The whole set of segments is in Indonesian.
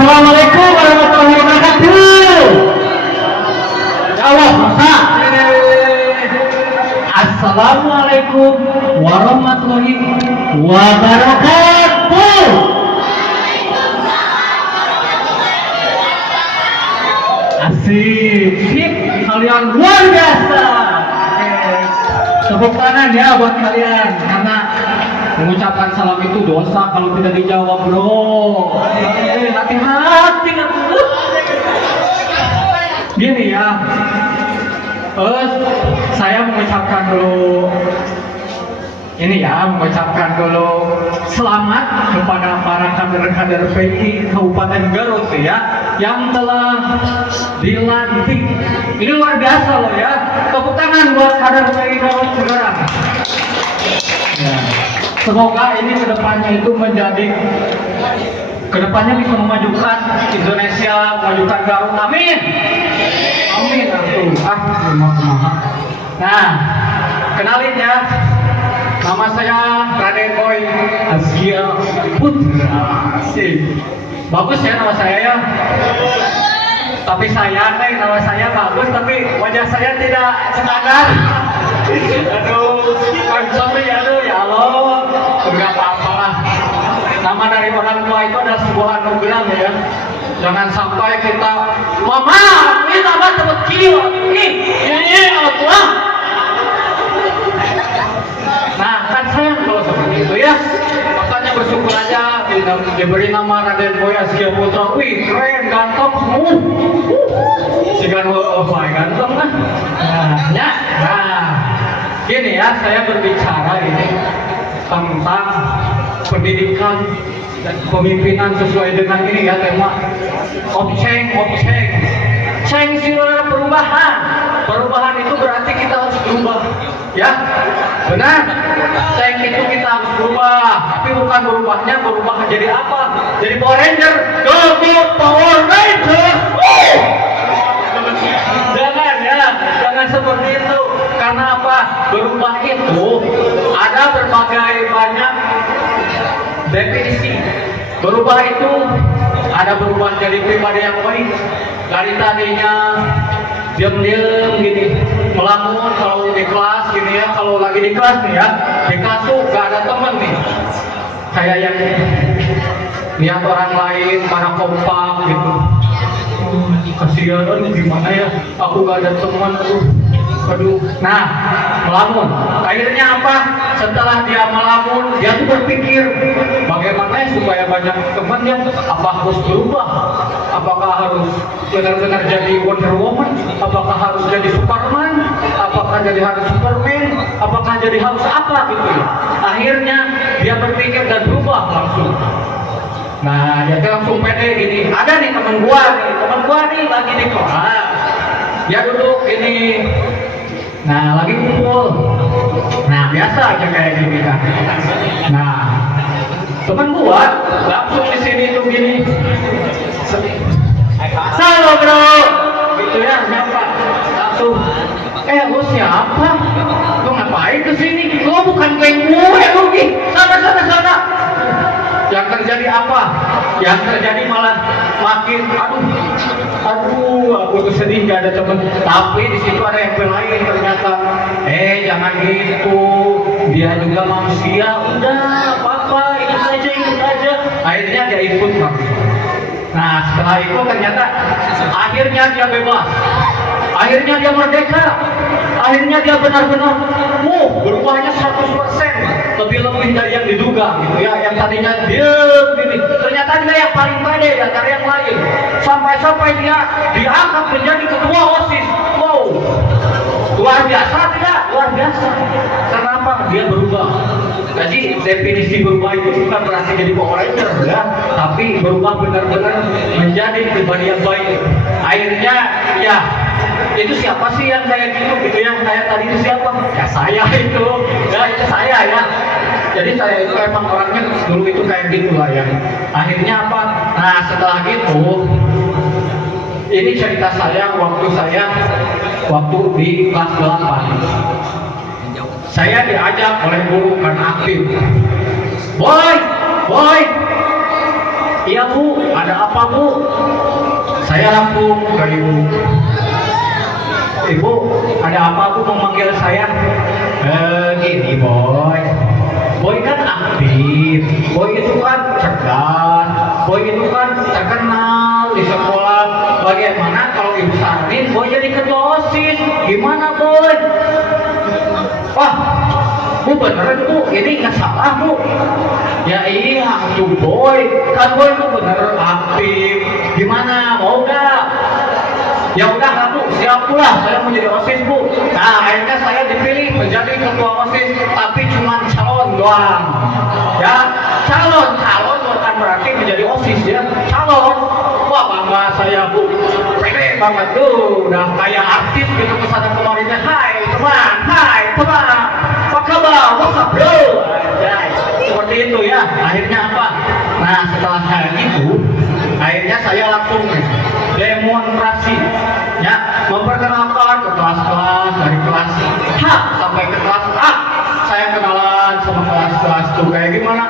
Assalamualaikum warahmatullahi wabarakatuh. Jawab masa. Assalamualaikum warahmatullahi wabarakatuh. Asik, sip, kalian luar biasa. Tepuk tangan ya buat kalian karena mengucapkan salam itu dosa kalau tidak dijawab, bro. Hati-hati. Gini ya, saya mengucapkan dulu selamat kepada para kader-kader PI Kabupaten Garut ya yang telah dilantik. Ini luar biasa loh ya. Tepuk tangan buat kader PI Garut sekarang. Ya. Semoga ini kedepannya itu kedepannya bisa memajukan Indonesia, memajukan Garut. Amin. Amin. Nah, kenalin ya. Nama saya Raden Boy Azkia Putra. Bagus ya nama saya ya. Tapi nama saya bagus, tapi wajah saya tidak standar. Aduh, I'm sorry ya Allah. Enggak apa-apa lah. Nama dari orang tua itu adalah sebuah anugerah ya. Jangan sampai kita, mama, ini nama teman kiri, ini Allah. Nah, kan sayang kalau seperti itu ya. Makanya bersyukur aja diberi nama Raden Boy Azkia Putra. Wih, keren, ganteng, Sigan ganteng kan? Nah, gini ya, saya berbicara ini tentang pendidikan dan kepemimpinan sesuai dengan ini ya tema opceng perubahan itu berarti kita harus berubah ya, benar. Ceng itu kita harus berubah, tapi bukan berubah jadi apa? Jadi Power Ranger, Power Ranger. Jangan seperti itu. Karena apa? Berubah itu ada berbagai banyak definisi. Berubah itu ada berubah jadi pribadi yang baik. Dari tadinya diam-diam gini, melamun kalau di kelas gini ya, kalau lagi di kelas nih ya, di kelas tuh gak ada teman nih. Kayak yang lihat orang lain pada kompak gitu. Kasihan gimana ya, aku gak ada teman tuh. Aduh, nah melamun. Akhirnya apa? Setelah dia melamun, dia tuh berpikir bagaimana supaya banyak temannya. Apa harus berubah? Apakah harus benar-benar jadi Wonder Woman? Apakah harus jadi Superman? Apakah jadi harus Superman? Apakah jadi harus apa gitu ya? Akhirnya dia berpikir dan berubah langsung. Nah, dia langsung pede gini. Ada nih teman gua nih lagi di kelas. Dia duduk ini. Nah, lagi kumpul. Nah, biasa aja kayak gini kan. Nah, teman gua langsung di sini tuh gini. Halo bro, gitu ya, siapa? Langsung, lu siapa? Lu ngapain kesini? Lu bukan geng gue, lu sana. Yang terjadi apa? Yang terjadi malah makin aku tuh sedih gak ada temen. Tapi di situ ada yang lain ternyata. Jangan gitu. Dia juga manusia. Udah apa-apa, ikut aja. Akhirnya dia ikut bang. Nah setelah itu ternyata akhirnya dia bebas. Akhirnya dia merdeka. Akhirnya dia benar-benar berubahnya 100%. Lebih dari yang diduga gitu ya. Yang tadinya diem gini, ternyata dia yang paling pede dari yang lain. Sampai dia diangkat menjadi ketua OSIS. Wow, luar biasa tidak? Luar biasa. Kenapa? Dia berubah. Jadi definisi berubah itu bukan berarti jadi Power Ranger ya, tapi berubah benar-benar menjadi pribadi yang baik. Akhirnya ya, itu siapa sih yang kayak gitu ya? Kayak tadi itu siapa? Ya saya itu. Ya itu saya ya. Jadi saya itu emang orangnya dulu itu kayak gitu lah ya. Akhirnya apa? Nah setelah itu, ini cerita saya waktu di kelas 8. Saya diajak oleh guru karena aktif. Boy, Iya Bu, ada apa Bu? Saya langsung ke ibu. Ibu, ada apa Bu memanggil saya? Gini Boy. Boy kan aktif, Boy itu kan cerdas, Boy itu kan terkenal di sekolah. Bagaimana kalau ibu saranin Boy jadi ketua OSIS? Gimana Boy? Wah, Bu beneran Bu, ini nggak salah Bu. Ya iya tuh Boy, kan Boy itu bener aktif. Gimana, mau gak? Ya udah lah Bu, siap pula, saya mau jadi OSIS Bu. Nah akhirnya saya dipilih menjadi ketua OSIS, tapi cuma calon doang. Ya, calon bukan berarti menjadi OSIS ya, calon. Wah bangga saya Bu, pede banget tuh, udah kayak artis gitu kesana kemarinnya. Hai teman, apa kabar, what's up bro? Seperti itu ya, akhirnya apa? Nah setelah saya itu, akhirnya saya langsung demonstrasi ya, memperkenalkan ke kelas-kelas dari kelas H sampai ke kelas A. Saya kenalan sama kelas-kelas tuh kayak gimana.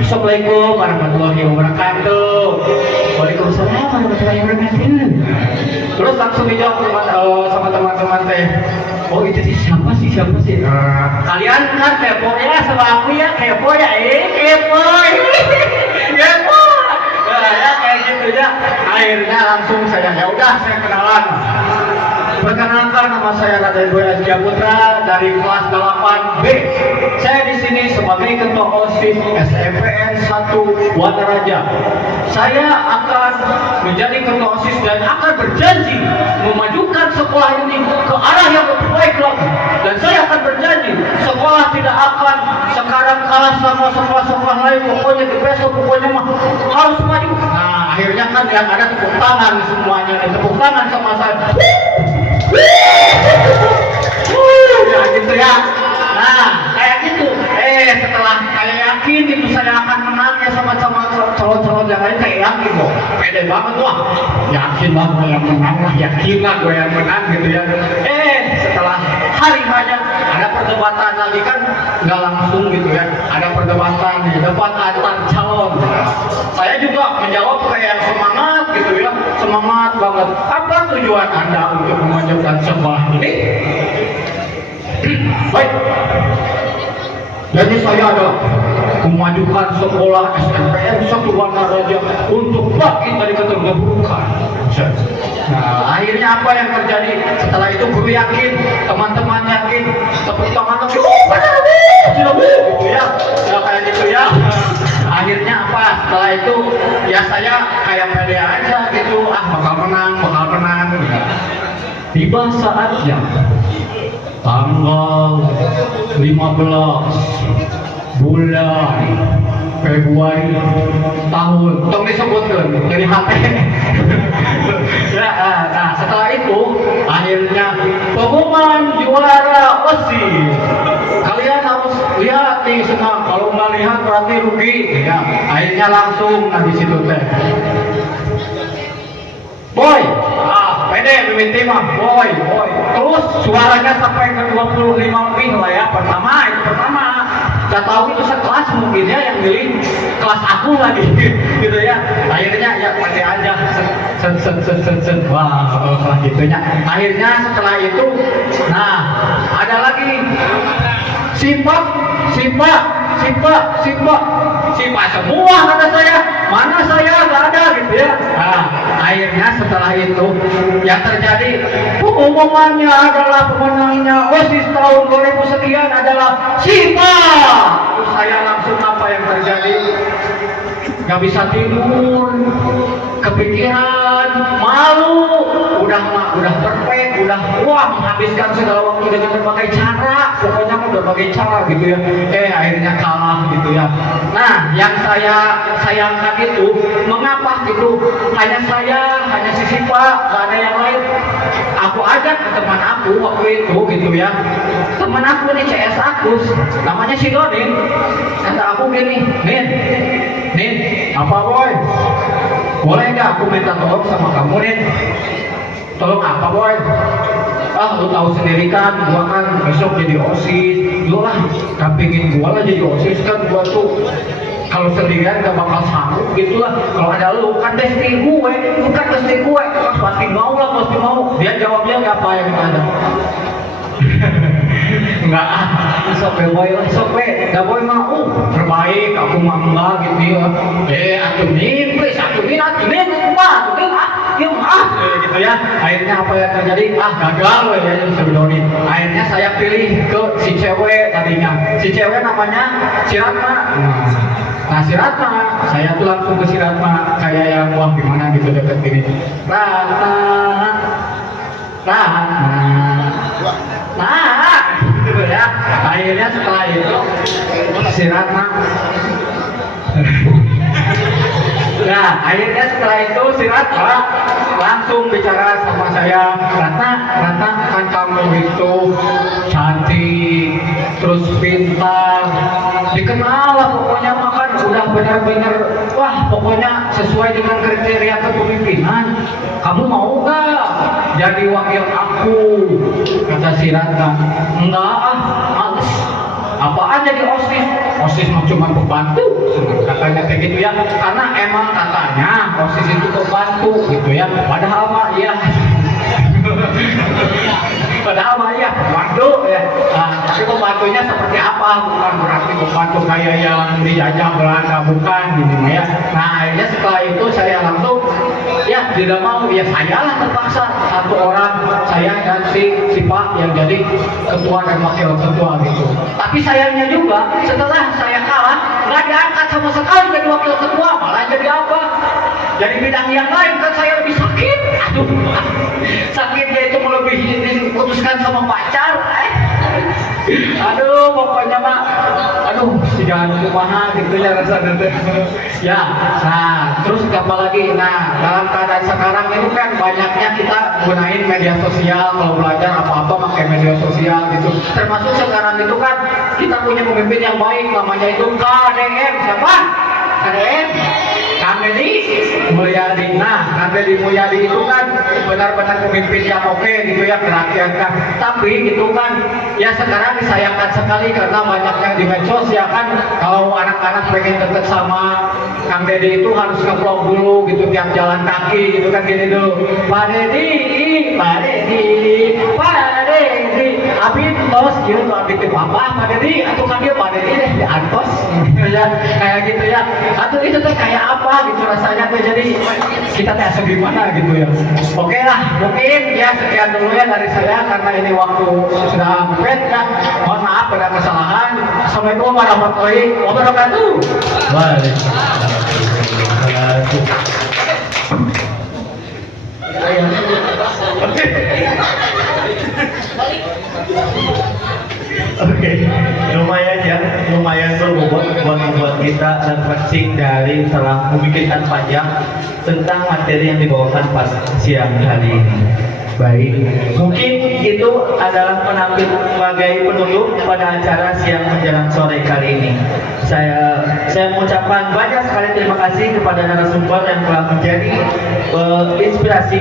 Assalamualaikum warahmatullahi wabarakatuh. Waalaikumsalam warahmatullahi wabarakatuh. Terus langsung dijawab sama teman-teman teh. Oh itu sih siapa sih? Kalian kan kepo ya sama aku ya, kepo ya, kepo. Kepo. Ya kayak gitu ya. Akhirnya langsung saya ya udah saya kenalan. Perkenalkan nama saya Raden Boy Azkia Putra dari kelas 8B. Saya di sini sebagai ketua OSIS SMPN 1 Wanaraja. Saya akan menjadi ketua OSIS dan akan berjanji memajukan sekolah ini ke arah yang lebih baik lagi. Dan saya akan berjanji sekolah tidak akan sekarang kalah sama sekolah-sekolah lain. Pokoknya di besok pokoknya mah harus maju. Nah akhirnya kan yang ada tepuk tangan semuanya, tepuk tangan sama saya. Ya gitu ya. Nah kayak gitu. Setelah saya yakin itu saya akan menang ya sama calon-calon yang lain, kayak yakin kok. Pede banget wah. Yakin lah gue yang menang lah, yakin lah gue yang menang gitu ya. Setelah hari banyak ada perdebatan lagi kan, nggak langsung gitu ya. Ada perdebatan di depan antar calon. Saya juga menjawab kayak semangat gitu ya, semangat banget. Apa tujuan Anda untuk memajukan sekolah ini? Baik. Jadi saya adalah memajukan sekolah SMPN 1 Wanaraja untuk bangkit dari keterpurukan. Nah, akhirnya apa yang terjadi? Setelah itu guru yakin, teman-teman yakin, tepuk tangan lagi. Benar gitu ya. Ya kayak gitu ya. Akhirnya apa? Setelah itu ya saya kayak pede aja gitu. Bakal menang. Tiba saatnya tanggal 15 bulan Februari tahun tong disebutkan dari HP. Nah setelah itu akhirnya pengumuman juara OSIS. Kalian harus lihat nih senang, kalau nggak lihat berarti rugi ya. Akhirnya langsung di situ teh Boy, pede BBT mah boy. Terus suaranya sampai ke 25 lebih lah ya. Pertama. Gak tahu itu sekelas mungkin ya yang milih kelas aku lagi gitu ya. Akhirnya ya pede aja set. Wah, kelas gitunya. Akhirnya setelah itu, nah ada lagi Sipak semua kata saya. Mana saya nggak ada gitu ya. Nah, akhirnya setelah itu yang terjadi pengumumannya adalah pemenangnya OSIS tahun 2000 sekian adalah Sipak. Terus saya langsung apa yang terjadi? Gak bisa tidur, kepikiran, malu, udah perfect, udah menghabiskan segala waktu dengan berbagai cara, pokoknya berbagai cara gitu ya. Akhirnya kalah gitu ya. Nah, yang saya sayangkan itu, mengapa gitu? Hanya si Sipa, gak ada yang lain. Aku ajak ke teman aku waktu itu gitu ya. Teman aku nih CS aku, namanya si Dodin. Kata aku gini, Nin, apa boy? Boleh nggak aku minta tolong sama kamu Nin? Tolong apa boy? Lu tahu sendiri kan, gua kan besok jadi OSIS. Lu lah, dampingin gua lah jadi OSIS kan, gua tuh kalau sendirian gak bakal sanggup gitu lah. Kalau ada lu kan desti gue, bukan desti gue, pasti mau lah, pasti mau. Dia jawabnya gak apa yang kita ada. Enggak sok boy lah, sok gak boy mau terbaik, aku mah enggak gitu ya. Atunin please, atunin mah gitu ya. Akhirnya apa yang terjadi? Gagal ya sebenarnya. Akhirnya saya pilih ke si cewek tadinya. Si cewek namanya si Ratna. Nah si Ratna, saya tuh langsung ke si Ratna, kayak yang wah gimana gitu deket gini. Ratna, nah gitu ya. Akhirnya setelah itu si Ratna nah akhirnya setelah itu si Ratna langsung bicara sama saya. Ratna kan kamu itu cantik terus pintar, dikenal lah pokoknya, makan udah benar-benar wah pokoknya sesuai dengan kriteria kepemimpinan. Kamu mau gak jadi wakil aku? Kata si Ratna. Enggak males. Apaan jadi OSIS? OSIS mah cuma pembantu, katanya kayak gitu ya. Karena emang katanya OSIS itu pembantu gitu ya. Padahal mah iya. Padahal mah iya pembantu ya. Tapi pembantunya seperti apa? Bukan berarti pembantu kayak yang dijajah Belanda, bukan gitu ya. Nah akhirnya setelah itu saya langsung ya tidak mau, ya saya lah terpaksa satu orang, saya dan si Pak yang jadi ketua dan wakil ketua gitu. Tapi sayangnya juga setelah saya kalah nggak diangkat sama sekali jadi wakil ketua, malah jadi apa? Jadi bidang yang lain kan saya lebih sakit. Aduh, sakitnya itu melebihi diputuskan sama pacar. Aduh, pokoknya mah, aduh, si jangan kumaha gitu ya rasanya. Ya, nah, terus apa lagi? Nah, dalam keadaan sekarang itu kan banyaknya kita gunain media sosial, kalau belajar apa-apa pakai media sosial gitu. Termasuk sekarang itu kan kita punya pemimpin yang baik, namanya itu KDM. Siapa? KDM? Kang Deddy Mulyadi. Nah, Kang Deddy Mulyadi itu kan benar-benar pemimpin yang oke gitu ya, kerakyatan. Tapi gitu kan, ya sekarang disayangkan sekali karena banyaknya di medsos ya kan, kalau anak-anak pengen deket sama Kang Deddy itu harus nge-vlog dulu gitu, tiap jalan kaki gitu kan gini dulu. Pak Deddy, abis tos gitu, abis itu Pak Deddy, atau kan dia Pak Deddy deh di antos, ya kayak gitu ya. Atau itu tuh kayak apa gitu rasanya tuh, jadi kita teh asa gimana gitu ya. Oke lah, mungkin ya sekian dulu ya dari saya karena ini waktu sudah mepet ya. Mohon maaf pada kesalahan. Assalamualaikum warahmatullahi wabarakatuh. Oke, lumayan berbobot buat kita refleksi dari setelah memikirkan panjang tentang materi yang dibawakan pas siang hari ini. Baik, mungkin itu adalah penampil sebagai penutup pada acara siang menjelang sore kali ini. Saya mengucapkan banyak sekali terima kasih kepada narasumber yang telah menjadi inspirasi